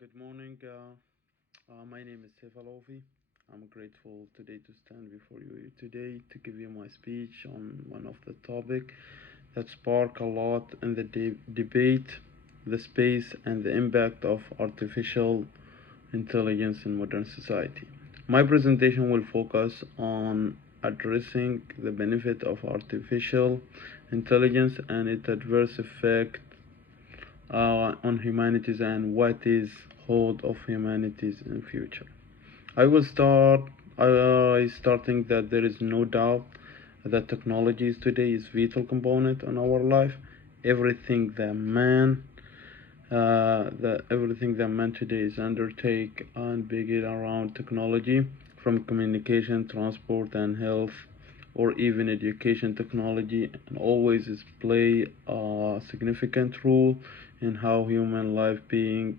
Good morning. My name is Sefalofi. I'm grateful today to stand before you today to give you my speech on one of the topic that spark a lot in the debate, the space and the impact of artificial intelligence in modern society. My presentation will focus on addressing the benefit of artificial intelligence and its adverse effect on humanities and what is hold of humanities in future. I will start starting that there is no doubt that technologies today is vital component in our life. Everything that man everything that man today is undertake and begin around technology, from communication, transport, and health, or even education technology, and always is play a significant role in how human life being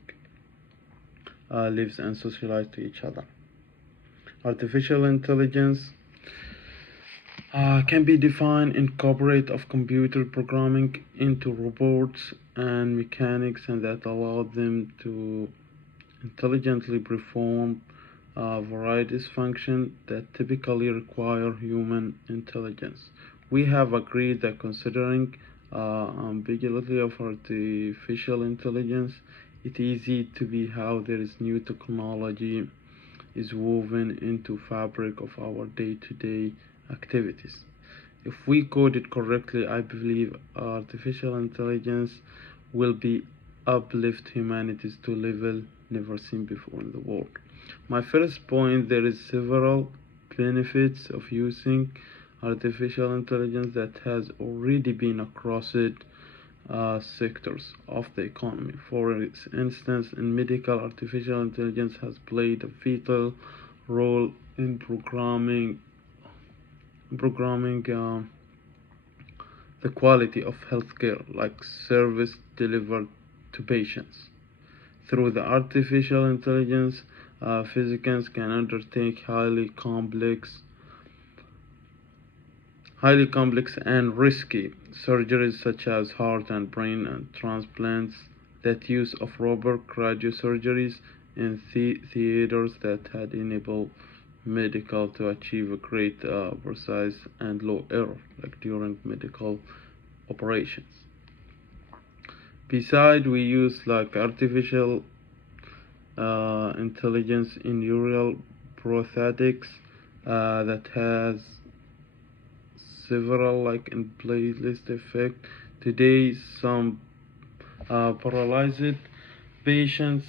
lives and socialize to each other. Artificial intelligence can be defined in corporate of computer programming into robots and mechanics, and that allow them to intelligently perform various functions that typically require human intelligence. We have agreed that considering ambiguity of artificial intelligence, it's easy to be how there is new technology is woven into fabric of our day-to-day activities. If we code it correctly, I believe artificial intelligence will be uplift humanities to level never seen before in the world. My first point, there is several benefits of using artificial intelligence that has already been across it sectors of the economy. For instance, in medical, artificial intelligence has played a vital role in programming the quality of healthcare, like service delivered to patients. Through the artificial intelligence, physicians can undertake highly complex and risky surgeries such as heart and brain and transplants. That use of robot radiosurgeries in theaters that had enabled medical to achieve a great precise and low error, like during medical operations. Besides, we use like artificial intelligence in neural prosthetics that has several like in playlist effect. Today, some paralyzed patients,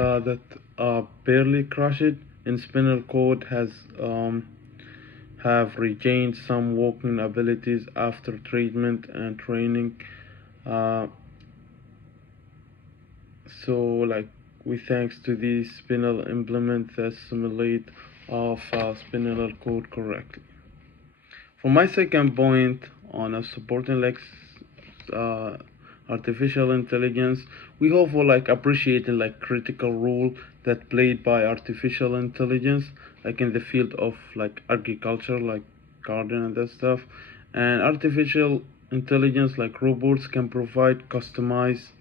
that barely crushed in spinal cord has have regained some walking abilities after treatment and training. Uh, so like we thanks to these spinal implement that simulate of spinal cord correctly. For my second point on supporting like uh, artificial intelligence, we also like appreciating like critical role that played by artificial intelligence, like in the field of like agriculture, like garden and that stuff. And artificial intelligence like robots can provide customized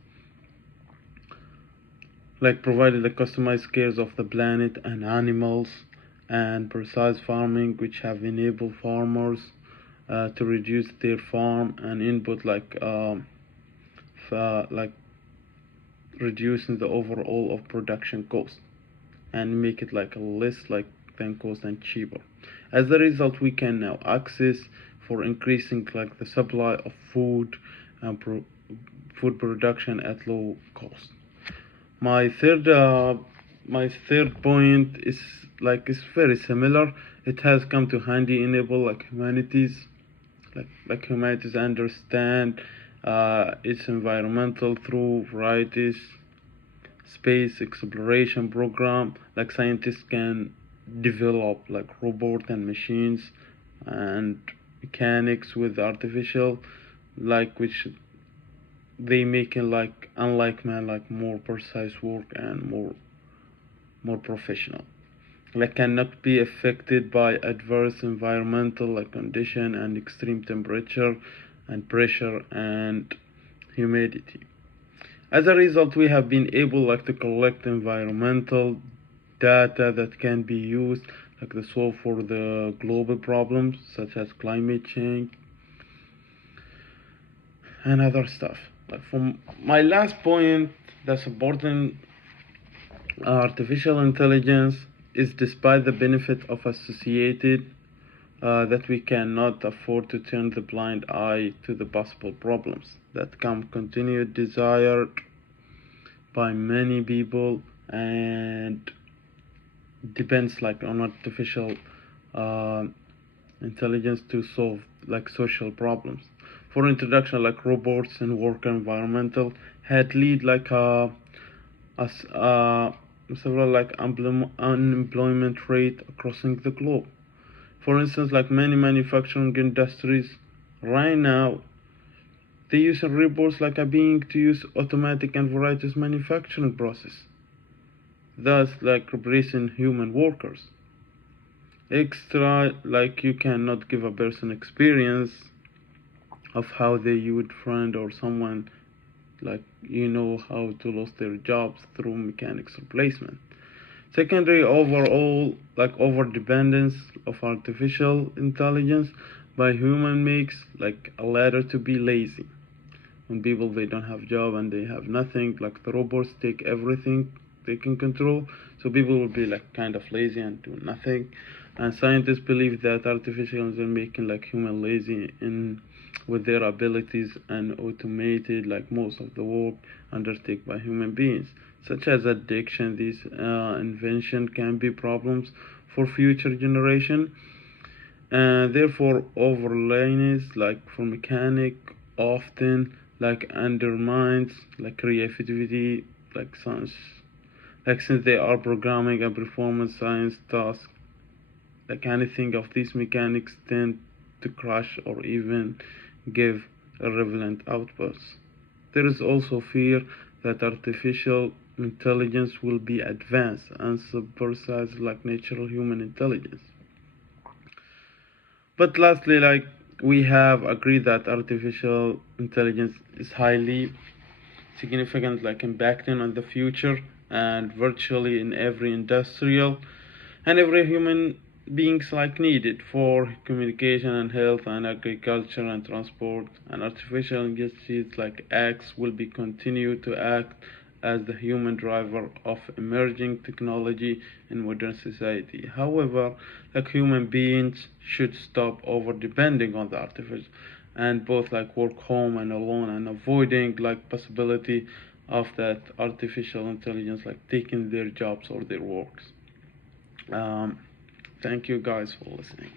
like provided the customized cares of the planet and animals, and precise farming, which have enabled farmers to reduce their farm and input like reducing the overall of production cost and make it like a less like than cost and cheaper. As a result, we can now access for increasing like the supply of food and food production at low cost. My third uh, my third point is like is very similar. It has come to handy enable like humanities understand its environmental through varieties space exploration program. Like scientists can develop like robot and machines and mechanics with artificial, like which they make it like unlike man like more precise work and more professional, like cannot be affected by adverse environmental like condition and extreme temperature and pressure, and humidity. As a result, we have been able to collect environmental data that can be used to solve for the global problems such as climate change and other stuff. From my last point that's important, artificial intelligence is despite the benefit of associated that we cannot afford to turn the blind eye to the possible problems that come continued desired by many people and depends on artificial uh, intelligence to solve social problems. For introduction, robots and work environmental had lead several unemployment rate across the globe. For instance, many manufacturing industries right now, they use robots are being to use automatic and various manufacturing process, thus replacing human workers. Extra, you cannot give a person experience of how they would friend or someone how to lose their jobs through mechanics replacement. Secondary, overall over dependence of artificial intelligence by human makes a ladder to be lazy. When people they don't have job and they have nothing, the robots take everything they can control, so people will be kind of lazy and do nothing. And scientists believe that artificial intelligence making human lazy in with their abilities and automated most of the work undertaken by human beings, such as addiction. These invention can be problems for future generation, and therefore overlays for mechanic often undermines creativity science, since they are programming and performance science tasks. Anything of these mechanics tend to crash or even give irrelevant outputs. There is also fear that artificial intelligence will be advanced and supersede natural human intelligence. But lastly, we have agreed that artificial intelligence is highly significant, impacting on the future and virtually in every industrial and every human beings needed for communication and health and agriculture and transport. And artificial intelligence acts will be continue to act as the human driver of emerging technology in modern society. However, human beings should stop over depending on the artificial and both work home and alone and avoiding possibility of that artificial intelligence taking their jobs or their works. Thank you guys for listening.